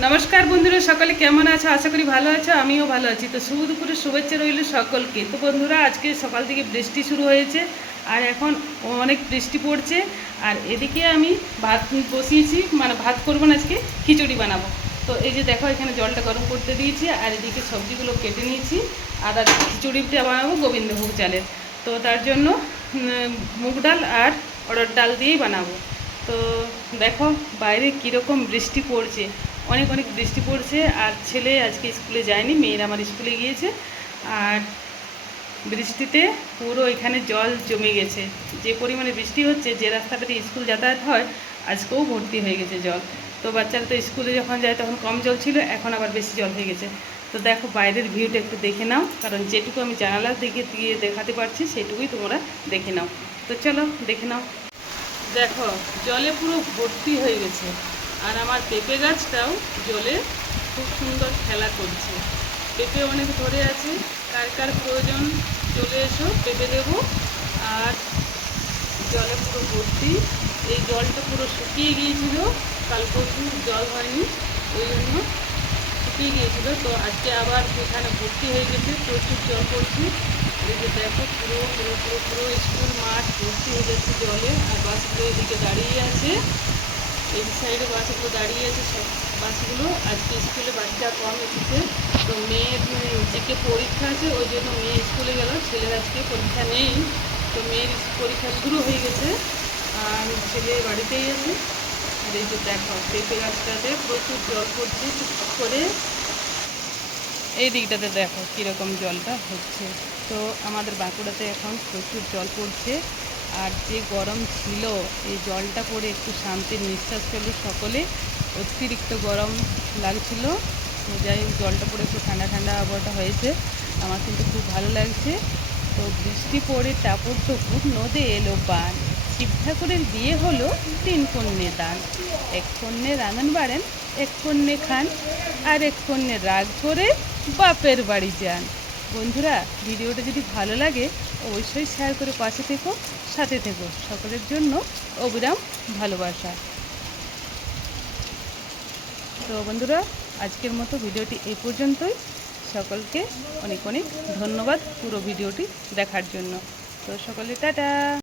নমস্কার বন্ধুরা, সকলে কেমন আছো? আশা করি ভালো আছো, আমিও ভালো আছি। তো শুভ দুপুরে শুভেচ্ছা রইল সকলকে। তো বন্ধুরা, আজকে সকাল থেকে বৃষ্টি শুরু হয়েছে, আর এখন অনেক বৃষ্টি পড়ছে। আর এদিকে আমি ভাত বসিয়েছি মানে ভাত করব না আজকে, খিচুড়ি বানাবো। তো এই যে দেখো, এখানে জলটা গরম করতে দিয়েছি, আর এদিকে সবজিগুলো কেটে নিয়েছি। আর খিচুড়িটা বানাবো গোবিন্দভোগ চালের। তো তার জন্য মুগ ডাল আর অড়র ডাল দিয়েই বানাবো। তো দেখো, বাইরে কীরকম বৃষ্টি পড়ছে। অনেক অনেক বৃষ্টি পড়ছে আর ছেলে আজকে স্কুলে যায়নি, মেয়েরা আমার স্কুলে গিয়েছে আর বৃষ্টিতে পুরো এখানে জল জমে গেছে। যে পরিমাণে বৃষ্টি হচ্ছে, যে রাস্তাটা দিয়ে স্কুল যাতায়াত হয়, আজকেও ভর্তি হয়ে গেছে জল। তো বাচ্চারা তো স্কুলে যখন যায় তখন কম জল ছিল, এখন আবার বেশি জল হয়ে গেছে। তো দেখো বাইরের ভিউটা একটু দেখে নাও, কারণ যেটুকু আমি জানালার দিকে দিয়ে দেখাতে পারছি, সেটুকুই তোমরা দেখে নাও। তো চলো দেখে নাও। দেখো, জলে পুরো ভর্তি হয়ে গেছে। আর আমার পেঁপে গাছটাও জলে খুব সুন্দর খেলা করছে। পেঁপে অনেক ধরে আছে, কার কার প্রয়োজন চলে এসো, পেঁপে দেবো। আর জলে পুরো ভর্তি, এই জলটা পুরো শুকিয়ে গিয়েছিল, কাল পরশু জল হয়নি ওই জন্য শুকিয়ে গিয়েছিল। তো আজকে আবার এখানে ভর্তি হয়ে গেছে, প্রচুর জল পড়ছে। যে দেখো, পুরো পুরো পুরো পুরো স্কুল মাঠ ভর্তি হয়ে যাচ্ছে জলে, আর বাসগুলো এদিকে দাঁড়িয়ে আছে। এই সাইডে বাসগুলো দাঁড়িয়ে আছে সব বাসগুলো। আজকে স্কুলে বাচ্চা কম এসেছে, তো মেয়ের জিকে পরীক্ষা আছে, ওই জন্য মেয়ে স্কুলে গেল, ছেলের আজকে পরীক্ষা নেই। তো মেয়ের পরীক্ষা শুরু হয়ে গেছে, আর ছেলে বাড়িতেই আছে। আর এই যে দেখো, পেঁপে গাছটাতে প্রচুর জল পড়ছে করে। এই দিকটাতে দেখো কীরকম জলটা হচ্ছে। তো আমাদের বাঁকুড়াতে এখন প্রচুর জল পড়ছে। আর যে গরম ছিল, এই জলটা পড়ে একটু শান্তির নিঃশ্বাস পেল সকলে। অতিরিক্ত গরম লাগছিল। তো যাই হোক, জলটা পড়ে একটু ঠান্ডা ঠান্ডা আবহাওয়াটা হয়েছে। আমার কিন্তু খুব ভালো লাগছে। তো বৃষ্টি পড়ে টাপুর টুপুর নদে এলো বান। শিব ঠাকুরের বিয়ে হলো তিন কন্যে দান। এক কন্যে রাঙান বাড়েন, এক কন্যে খান, আর এক কন্যে রাগ করে বাপের বাড়ি যান। বন্ধুরা, ভিডিওটা যদি ভালো লাগে, অবশ্যই শেয়ার করে পাশে থেকো, সাথে থেকো। সকলের জন্য অবিরাম ভালোবাসা। তো বন্ধুরা, আজকের মতো ভিডিওটি এই পর্যন্তই। সকলকে অনেক অনেক ধন্যবাদ পুরো ভিডিওটি দেখার জন্য। তো সকলে, টাটা!